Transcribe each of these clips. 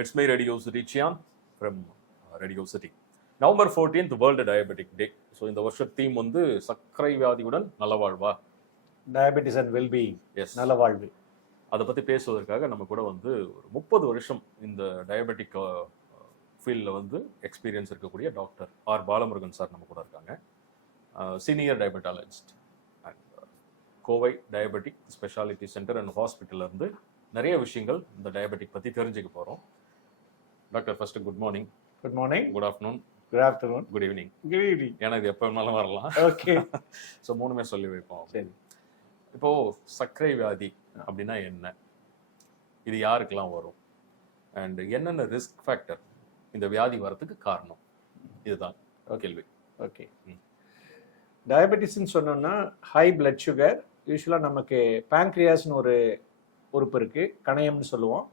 it's my radio city Sian from radio city November fourteenth world diabetic day so இந்த வருஷ theme வந்து சர்க்கரை வியாதியுடன் நல்ல வாழ்வா டயபெட்டிஸ் அண்ட் வெல்பீயிங் எஸ் நல்ல வாழ்வு அதை பற்றி பேசுவதற்காக நம்ம கூட வந்து ஒரு முப்பது வருஷம் இந்த டயபெட்டிக் ஃபீல்டில் uh, வந்து எக்ஸ்பீரியன்ஸ் இருக்கக்கூடிய டாக்டர் ஆர் பாலமுருகன் சார் நம்ம கூட இருக்காங்க senior diabetologist Kovai diabetic speciality centre and ஹாஸ்பிட்டல்லேருந்து நிறைய விஷயங்கள் இந்த டயபெட்டிக் பற்றி தெரிஞ்சுக்க போகிறோம் doctor first good morning good morning good afternoon good afternoon good evening good evening ஏன்னா இது எப்போ வேணாலும் வரலாம் ஓகே ஸோ மூணுமே சொல்லி வைப்போம் சரி இப்போ சர்க்கரை வியாதி அப்படின்னா என்ன இது யாருக்கெல்லாம் வரும் அண்ட் என்னென்ன ரிஸ்க் ஃபேக்டர் இந்த வியாதி வரத்துக்கு காரணம் இதுதான் கேள்வி ஓகே டயபெட்டிஸ்ன்னு சொன்னோம்னா ஹை பிளட் சுகர் யூஸ்வலாக நமக்கு பேங்க்ரியாஸ்னு ஒரு உறுப்பு இருக்குது கணையம்னு சொல்லுவோம்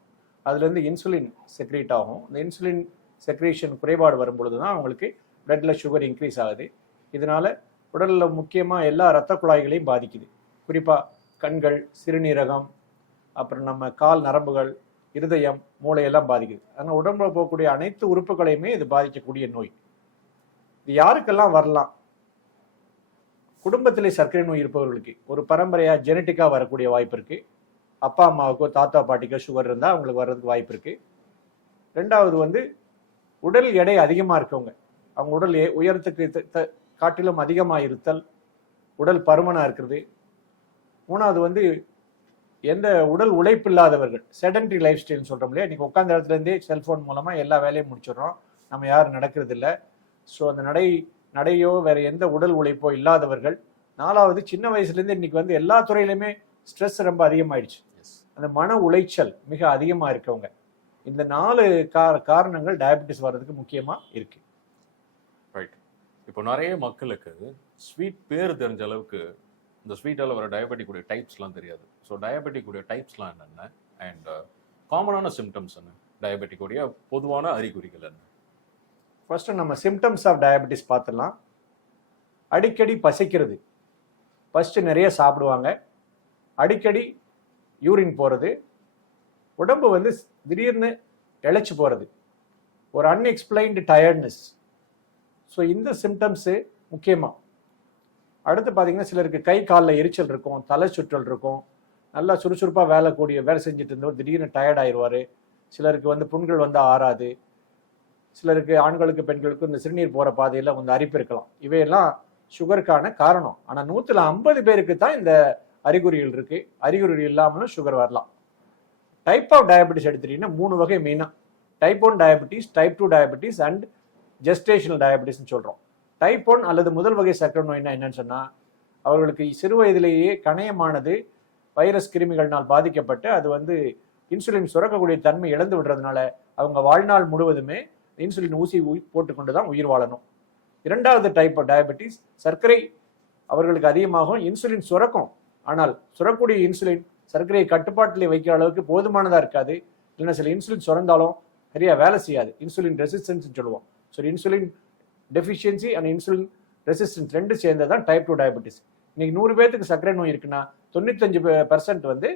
அதுலேருந்து இன்சுலின் செக்ரேட் ஆகும் இந்த இன்சுலின் செக்ரேஷன் குறைபாடு வரும்பொழுது தான் அவங்களுக்கு பிளட்டில் சுகர் இன்க்ரீஸ் ஆகுது இதனால் உடலில் முக்கியமாக எல்லா ரத்த குழாய்களையும் பாதிக்குது குறிப்பாக கண்கள் சிறுநீரகம் அப்புறம் நம்ம கால் நரம்புகள் இருதயம் மூளையெல்லாம் பாதிக்குது அதனால் உடம்புல போகக்கூடிய அனைத்து உறுப்புகளையுமே இது பாதிக்கக்கூடிய நோய் இது யாருக்கெல்லாம் வரலாம் குடும்பத்திலே சர்க்கரை நோய் இருப்பவர்களுக்கு ஒரு பரம்பரையாக ஜெனட்டிக்காக வரக்கூடிய வாய்ப்பு இருக்குது அப்பா அம்மாவுக்கோ தாத்தா பாட்டிக்கோ சுகர் இருந்தால் அவங்களுக்கு வர்றதுக்கு வாய்ப்பு இருக்குது ரெண்டாவது வந்து உடல் எடை அதிகமாக இருக்கவங்க அவங்க உடல் உயரத்துக்கு காட்டிலும் அதிகமாக இருத்தல் உடல் பருமனாக இருக்கிறது மூணாவது வந்து எந்த உடல் உழைப்பு இல்லாதவர்கள் செடன்ட்ரி லைஃப் ஸ்டைல்னு சொல்கிறோம் இல்லையா இன்றைக்கி உட்காந்த இடத்துலேருந்தே செல்ஃபோன் மூலமாக எல்லா வேலையும் முடிச்சிடுறோம் நம்ம யாரும் நடக்கிறது இல்லை ஸோ அந்த நடை நடையோ வேறு எந்த உடல் உழைப்போ இல்லாதவர்கள் நாலாவது சின்ன வயசுலேருந்து இன்றைக்கி வந்து எல்லா துறையிலுமே ஸ்ட்ரெஸ் ரொம்ப அதிகமாயிடுச்சு அந்த மன உளைச்சல் மிக அதிகமாக இருக்கவங்க இந்த நாலு கார காரணங்கள் டயபெட்டிஸ் வர்றதுக்கு முக்கியமாக இருக்கு ரைட் இப்போ நிறைய மக்களுக்கு ஸ்வீட் பேர் தெரிஞ்ச அளவுக்கு இந்த ஸ்வீட்டால் வர டயபெட்டிக் கூடிய டைப்ஸ்லாம் தெரியாது ஸோ டயபெட்டிக் டைப்ஸ்லாம் என்னென்ன அண்ட் காமனான சிம்டம்ஸ் என்ன டயபெட்டிக் பொதுவான அறிகுறிகள் என்ன ஃபஸ்ட்டு நம்ம சிம்டம்ஸ் ஆஃப் டயபெட்டிஸ் பார்த்துடலாம் அடிக்கடி பசிக்கிறது ஃபஸ்ட்டு நிறைய சாப்பிடுவாங்க அடிக்கடி யூரின் போகிறது உடம்பு வந்து திடீர்னு இழைச்சி போகிறது ஒரு அன்எக்ஸ்பிளைன்டு டயர்ட்னஸ் ஸோ இந்த சிம்டம்ஸு முக்கியமாக அடுத்து பார்த்திங்கன்னா சிலருக்கு கை காலில் எரிச்சல் இருக்கும் தலை சுற்றல் இருக்கும் நல்லா சுறுசுறுப்பாக வேலை கூடிய வேலை செஞ்சுட்டு இருந்தவர் திடீர்னு டயர்ட் ஆயிடுவார் சிலருக்கு வந்து புண்கள் வந்து ஆறாது சிலருக்கு ஆண்களுக்கு பெண்களுக்கு இந்த சிறுநீர் போகிற பாதையில் வந்து அரிப்பு இருக்கலாம் இவையெல்லாம் சுகருக்கான காரணம் ஆனால் நூற்றில் ஐம்பது பேருக்கு தான் இந்த அறிகுறிகள் இருக்குது அறிகுறிகள் இல்லாமலும் சுகர் வரலாம் டைப் ஆஃப் டயபெட்டிஸ் எடுத்துட்டீங்கன்னா மூணு வகை மெயினாக type one diabetes type two diabetes and gestational டயபெட்டிஸ்னு சொல்கிறோம் டைப் ஒன் அல்லது முதல் வகை சக்கர நோய்னா என்னன்னு சொன்னால் அவர்களுக்கு சிறு வயதிலேயே கணையமானது வைரஸ் கிருமிகள்னால் பாதிக்கப்பட்டு அது வந்து இன்சுலின் சுரக்கக்கூடிய தன்மை இழந்து விடுறதுனால அவங்க வாழ்நாள் முழுவதுமே இன்சுலின் ஊசி போட்டுக்கொண்டு தான் உயிர் வாழணும் இரண்டாவது டைப் ஆஃப் டயபெட்டிஸ் சர்க்கரை அவர்களுக்கு அதிகமாகவும் இன்சுலின் சுரக்கும் ஆனால் சுரக்கூடிய இன்சுலின் சர்க்கரையை கட்டுப்பாட்டிலே வைக்கிற அளவுக்கு போதுமானதாக இருக்காது இல்லைன்னா சில இன்சுலின் சுரந்தாலும் சரியாக வேலை செய்யாது இன்சுலின் ரெசிஸ்டன்ஸ்னு சொல்லுவோம் so insulin deficiency and insulin resistance ரெண்டு சேர்ந்தது தான் டைப் டூ டயபெட்டிஸ் இன்னைக்கு நூறு பேர்த்துக்கு சர்க்கரை நோய் இருக்குன்னா தொண்ணூத்தஞ்சு பர்சன்ட் வந்து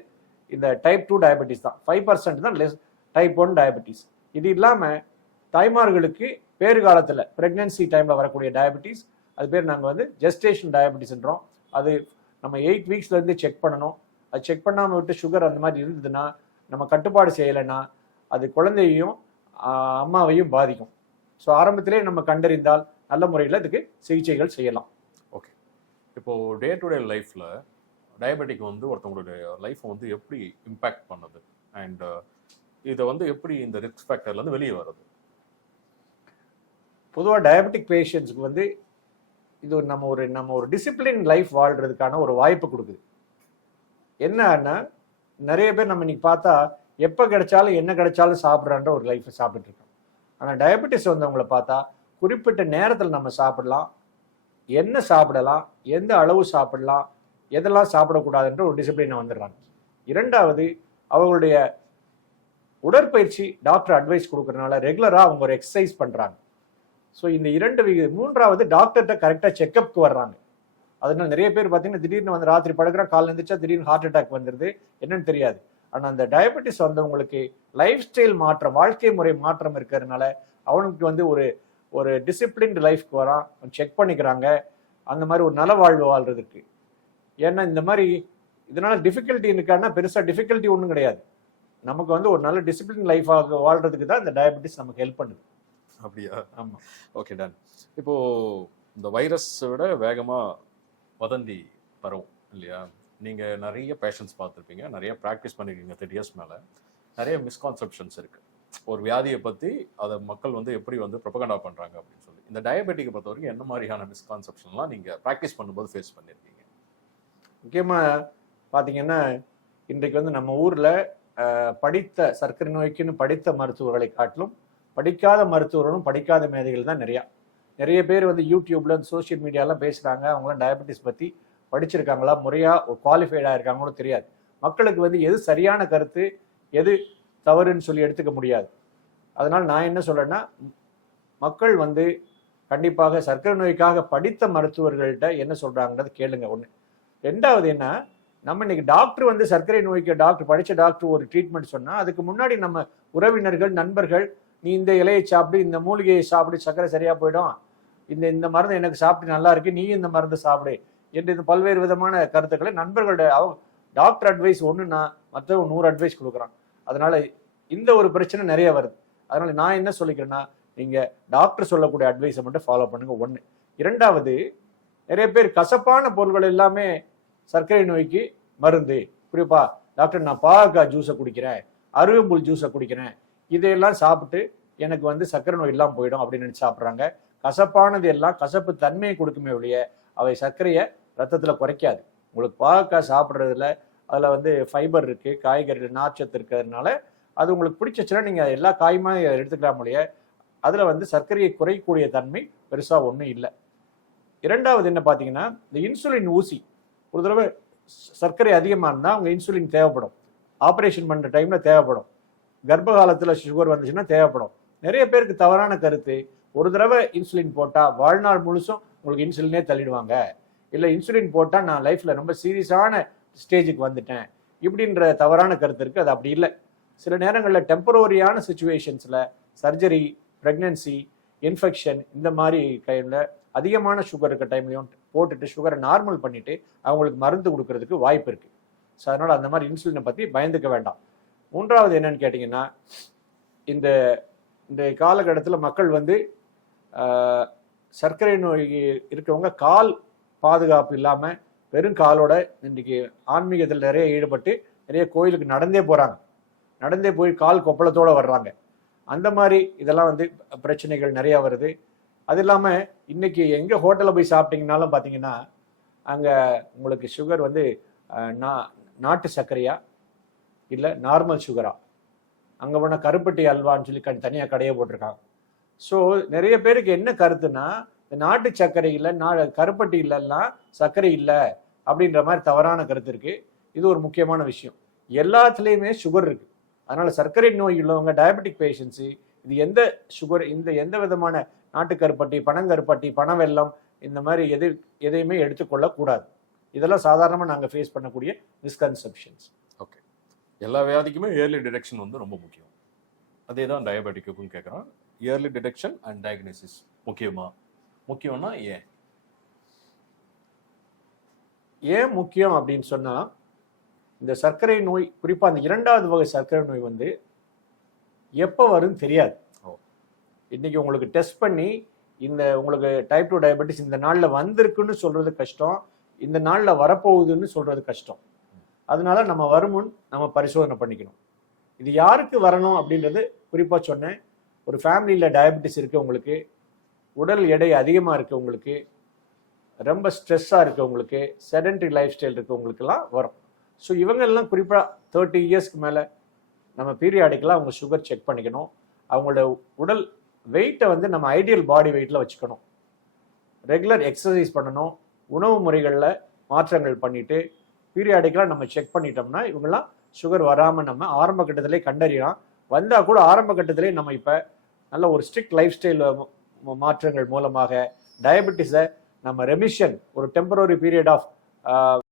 இந்த டைப் டூ டயபெட்டிஸ் தான் ஃபைவ் பர்சன்ட் தான் லெஸ் டைப் ஒன் டயபெட்டிஸ் இது இல்லாமல் தாய்மார்களுக்கு பேறு காலத்தில் ப்ரெக்னென்சி டைமில் வரக்கூடிய டயபெட்டிஸ் அது பேர் நாங்கள் வந்து ஜெஸ்டேஷன் டயபெட்டிஸ்ன்றோம் அது நம்ம எயிட் வீக்ஸ்லேருந்து செக் பண்ணணும் அது செக் பண்ணாமல் விட்டு சுகர் அந்த மாதிரி இருந்ததுன்னா நம்ம கட்டுப்பாடு செய்யலைன்னா அது குழந்தையையும் அம்மாவையும் பாதிக்கும் ஸோ ஆரம்பத்திலே நம்ம கண்டறிந்தால் நல்ல முறையில் இதுக்கு சிகிச்சைகள் செய்யலாம் ஓகே இப்போது டே டு டே லைஃப்பில் டயபெட்டிக் வந்து ஒருத்தவங்களுடைய லைஃப்பை வந்து எப்படி இம்பேக்ட் பண்ணுது அண்ட் இதை வந்து எப்படி இந்த ரிஸ்க் ஃபேக்டர்லேருந்து வெளியே வருது பொதுவாக டயபெட்டிக் பேஷண்ட்ஸுக்கு வந்து இது நம்ம ஒரு நம்ம ஒரு டிசிப்ளின் லைஃப் வாழ்கிறதுக்கான ஒரு வாய்ப்பு கொடுக்குது என்னன்னா நிறைய பேர் நம்ம இன்னைக்கு பார்த்தா எப்போ கிடைச்சாலும் என்ன கிடைச்சாலும் சாப்பிட்றான்ற ஒரு லைஃப்பை சாப்பிட்ருக்கோம் ஆனால் டயபெட்டிஸ் வந்தவங்களை பார்த்தா குறிப்பிட்ட நேரத்தில் நம்ம சாப்பிடலாம் என்ன சாப்பிடலாம் எந்த அளவு சாப்பிடலாம் எதெல்லாம் சாப்பிடக்கூடாதுன்ற ஒரு டிசிப்ளினை வந்துடுறாங்க இரண்டாவது அவங்களுடைய உடற்பயிற்சி டாக்டர் அட்வைஸ் கொடுக்குறதுனால ரெகுலராக அவங்க ஒரு எக்ஸசைஸ் பண்ணுறாங்க ஸோ இந்த இரண்டு மூன்றாவது டாக்டர்கிட்ட கரெக்டாக செக்அப்க்கு வர்றாங்க அதனால நிறைய பேர் பார்த்தீங்கன்னா திடீர்னு வந்து ராத்திரி படுக்கிற கால் எழுந்திரிச்சா திடீர்னு ஹார்ட் அட்டாக் வந்துடுது என்னன்னு தெரியாது ஆனால் அந்த டயபெட்டிஸ் வந்தவங்களுக்கு லைஃப் ஸ்டைல் மாற்றம் வாழ்க்கை முறை மாற்றம் இருக்கிறதுனால அவனுக்கு வந்து ஒரு ஒரு டிசிப்ளின்டு லைஃப்க்கு வரான் செக் பண்ணிக்கிறாங்க அந்த மாதிரி ஒரு நல வாழ்வு வாழ்றதுக்கு ஏன்னா இந்த மாதிரி இதனால டிஃபிகல்ட்டி இருக்கான்னா பெருசாக டிஃபிகல்ட்டி ஒன்றும் கிடையாது நமக்கு வந்து ஒரு நல்ல டிசிப்ளின் லைஃபாக வாழ்றதுக்கு தான் இந்த டயபெட்டிஸ் நமக்கு ஹெல்ப் பண்ணுது அப்படியா ஆமாம் ஓகே டன் இப்போது இந்த வைரஸை விட வேகமாக வதந்தி பரவும் இல்லையா நீங்கள் நிறைய பேஷன்ஸ் பார்த்துருப்பீங்க நிறைய ப்ராக்டிஸ் பண்ணியிருக்கீங்க த்ரீ இயர்ஸ் மேலே நிறைய மிஸ்கான்செப்ஷன்ஸ் இருக்குது ஒரு வியாதியை பற்றி அதை மக்கள் வந்து எப்படி வந்து ப்ரொபகண்டா பண்ணுறாங்க அப்படின்னு சொல்லி இந்த டயபெட்டிக்கை பொறுத்த வரைக்கும் என்ன மாதிரியான மிஸ்கான்செப்ஷன்லாம் நீங்கள் ப்ராக்டிஸ் பண்ணும்போது ஃபேஸ் பண்ணியிருக்கீங்க முக்கியமாக பார்த்தீங்கன்னா இன்றைக்கு வந்து நம்ம ஊரில் படித்த சர்க்கரை நோய்க்குன்னு படித்த மருத்துவர்களை காட்டிலும் படிக்காத மருத்துவர்களும் படிக்காத மேதைகள் தான் நிறையா நிறைய பேர் வந்து யூடியூப்ல சோஷியல் மீடியாலாம் பேசுகிறாங்க அவங்களாம் டயபெட்டிஸ் பற்றி படிச்சிருக்காங்களா முறையாக குவாலிஃபைடாக இருக்காங்களோ தெரியாது மக்களுக்கு வந்து எது சரியான கருத்து எது தவறுன்னு சொல்லி எடுத்துக்க முடியாது அதனால் நான் என்ன சொல்கிறேன்னா மக்கள் வந்து கண்டிப்பாக சர்க்கரை நோய்க்காக படித்த மருத்துவர்கள்ட்ட என்ன சொல்கிறாங்கன்றது கேளுங்க ஒன்று ரெண்டாவது என்ன நம்ம இன்னைக்கு டாக்டர் வந்து சர்க்கரை நோய்க்கு டாக்டர் படித்த டாக்டர் ஒரு ட்ரீட்மெண்ட் சொன்னால் அதுக்கு முன்னாடி நம்ம உறவினர்கள் நண்பர்கள் நீ இந்த இலையை சாப்பிடு இந்த மூலிகையை சாப்பிடு சர்க்கரை சரியாக போயிடும் இந்த இந்த மருந்து எனக்கு சாப்பிட்டு நல்லா இருக்கு நீ இந்த மருந்து சாப்பிடு என்று இந்த பல்வேறு விதமான கருத்துக்களை நண்பர்களுடைய அவ டாக்டர் அட்வைஸ் நான் மற்றவங்க நூறு அட்வைஸ் கொடுக்குறான் அதனால இந்த ஒரு பிரச்சனை நிறைய வருது அதனால நான் என்ன சொல்லிக்கிறேன்னா நீங்கள் டாக்டர் சொல்லக்கூடிய அட்வைஸை மட்டும் ஃபாலோ பண்ணுங்க ஒன்று இரண்டாவது நிறைய பேர் கசப்பான பொருள்கள் எல்லாமே சர்க்கரை நோய்க்கு மருந்து புரியுப்பா டாக்டர் நான் பாகக்காய் ஜூஸை குடிக்கிறேன் அருகம்புல் ஜூஸை குடிக்கிறேன் இதையெல்லாம் சாப்பிட்டு எனக்கு வந்து சர்க்கரை நோய் இல்லாமல் போயிடும் அப்படின்னு நினச்சி சாப்பிட்றாங்க கசப்பானது எல்லாம் கசப்பு தன்மையை கொடுக்குமே ஒழிய அவை சர்க்கரையை ரத்தத்தில் குறைக்காது உங்களுக்கு பாவக்காய் சாப்பிட்றதுல அதில் வந்து ஃபைபர் இருக்குது காய்கறிகள் நாச்சத்து இருக்கிறதுனால அது உங்களுக்கு பிடிச்சிச்சுன்னா நீங்கள் எல்லா காயுமா எடுத்துக்கலாம் ஒழிய அதில் வந்து சர்க்கரையை குறைக்கூடிய தன்மை பெருசாக ஒன்றும் இல்லை இரண்டாவது என்ன பார்த்தீங்கன்னா இந்த இன்சுலின் ஊசி ஒரு தடவை சர்க்கரை அதிகமாக இருந்தால் அவங்க இன்சுலின் தேவைப்படும் ஆப்ரேஷன் பண்ணுற டைமில் தேவைப்படும் கர்ப்ப காலத்தில் சுகர் வந்துச்சுன்னா தேவைப்படும் நிறைய பேருக்கு தவறான கருத்து ஒரு தடவை இன்சுலின் போட்டால் வாழ்நாள் முழுசும் உங்களுக்கு இன்சுலினே தள்ளிடுவாங்க இல்லை இன்சுலின் போட்டால் நான் லைஃப்பில் ரொம்ப சீரியஸான ஸ்டேஜுக்கு வந்துட்டேன் இப்படின்ற தவறான கருத்து இருக்குது அது அப்படி இல்லை சில நேரங்களில் டெம்பரரியான சுச்சுவேஷன்ஸில் சர்ஜரி ப்ரெக்னென்சி இன்ஃபெக்ஷன் இந்த மாதிரி டைமில் அதிகமான சுகர் இருக்க டைம்லையும் போட்டுட்டு சுகரை நார்மல் பண்ணிவிட்டு அவங்களுக்கு மருந்து கொடுக்கறதுக்கு வாய்ப்பு இருக்குது ஸோ அதனால் அந்த மாதிரி இன்சுலினை பற்றி பயந்துக்க வேண்டாம் மூன்றாவது என்னன்னு கேட்டிங்கன்னா இந்த இந்த காலகட்டத்தில் மக்கள் வந்து சர்க்கரை நோய் இருக்கிறவங்க கால் பாதுகாப்பு இல்லாமல் வெறும் காலோட இன்னைக்கு ஆன்மீகத்தில் நிறைய ஈடுபட்டு நிறைய கோயிலுக்கு நடந்தே போகிறாங்க நடந்தே போய் கால் கொப்பளத்தோடு வர்றாங்க அந்த மாதிரி இதெல்லாம் வந்து பிரச்சனைகள் நிறையா வருது அது இல்லாமல் இன்றைக்கி எங்கே ஹோட்டலில் போய் சாப்பிட்டிங்கனாலும் பார்த்தீங்கன்னா அங்கே உங்களுக்கு சுகர் வந்து நா நாட்டு சர்க்கரையாக இல்லை நார்மல் சுகரா அங்கே போனால் கருப்பட்டி அல்வான்னு சொல்லி கண் தனியாக கடையை போட்டிருக்காங்க ஸோ நிறைய பேருக்கு என்ன கருத்துனா இந்த நாட்டு சர்க்கரை இல்லை நா கருப்பட்டி இல்லைன்னா சர்க்கரை இல்லை அப்படின்ற மாதிரி தவறான கருத்து இருக்குது இது ஒரு முக்கியமான விஷயம் எல்லாத்துலேயுமே சுகர் இருக்குது அதனால் சர்க்கரை நோய் உள்ளவங்க டயபெட்டிக் பேஷண்ட்ஸு இது எந்த சுகர் இந்த எந்த விதமான நாட்டு கருப்பட்டி பனங்கருப்பட்டி பனவெல்லம் இந்த மாதிரி எது எதையுமே எடுத்துக்கொள்ளக்கூடாது இதெல்லாம் சாதாரணமாக நாங்கள் ஃபேஸ் பண்ணக்கூடிய மிஸ்கன்செப்ஷன்ஸ் எல்லா வியாதிக்குமே இயர்லி டிடெக்ஷன் வந்து ரொம்ப முக்கியம் அதே தான் டயபெட்டிக்குக்கும் கேட்குறான் இயர்லி டிடெக்ஷன் அண்ட் டயக்னோசிஸ் முக்கியமா முக்கியம்னா ஏன் ஏன் முக்கியம் அப்படின்னு சொன்னால் இந்த சர்க்கரை நோய் குறிப்பாக அந்த இரண்டாவது வகை சர்க்கரை நோய் வந்து எப்போ வரும்னு தெரியாது இன்றைக்கி உங்களுக்கு டெஸ்ட் பண்ணி இந்த உங்களுக்கு டைப் டூ டயபெட்டிஸ் இந்த நாளில் வந்திருக்குன்னு சொல்கிறது கஷ்டம் இந்த நாளில் வரப்போகுதுன்னு சொல்கிறது கஷ்டம் அதனால நம்ம வருமுன் நம்ம பரிசோதனை பண்ணிக்கணும் இது யாருக்கு வரணும் அப்படின்றது குறிப்பாக சொன்னேன் ஒரு ஃபேமிலியில் டயபெட்டிஸ் இருக்கவங்களுக்கு உடல் எடை அதிகமாக இருக்கவங்களுக்கு ரொம்ப ஸ்ட்ரெஸ்ஸாக இருக்கவங்களுக்கு செடன்ட்ரி லைஃப் ஸ்டைல் இருக்கவங்களுக்குலாம் வரும் ஸோ இவங்கெல்லாம் குறிப்பாக தேர்ட்டி இயர்ஸ்க்கு மேலே நம்ம பீரியாடிக்கெலாம் அவங்க சுகர் செக் பண்ணிக்கணும் அவங்களோட உடல் வெயிட்டை வந்து நம்ம ஐடியல் பாடி வெயிட்டில் வச்சுக்கணும் ரெகுலர் எக்ஸசைஸ் பண்ணணும் உணவு முறைகளில் மாற்றங்கள் பண்ணிவிட்டு பீரியாடிக்கலாக நம்ம செக் பண்ணிட்டோம்னா இவங்கெல்லாம் சுகர் வராமல் நம்ம ஆரம்ப கட்டத்திலே கண்டறியலாம் வந்தால் கூட ஆரம்ப கட்டத்திலே நம்ம இப்போ நல்ல ஒரு ஸ்ட்ரிக்ட் லைஃப் ஸ்டைல் மாற்றங்கள் மூலமாக டயபெட்டிஸை நம்ம ரெமிஷன் ஒரு டெம்பரரி பீரியட் ஆஃப்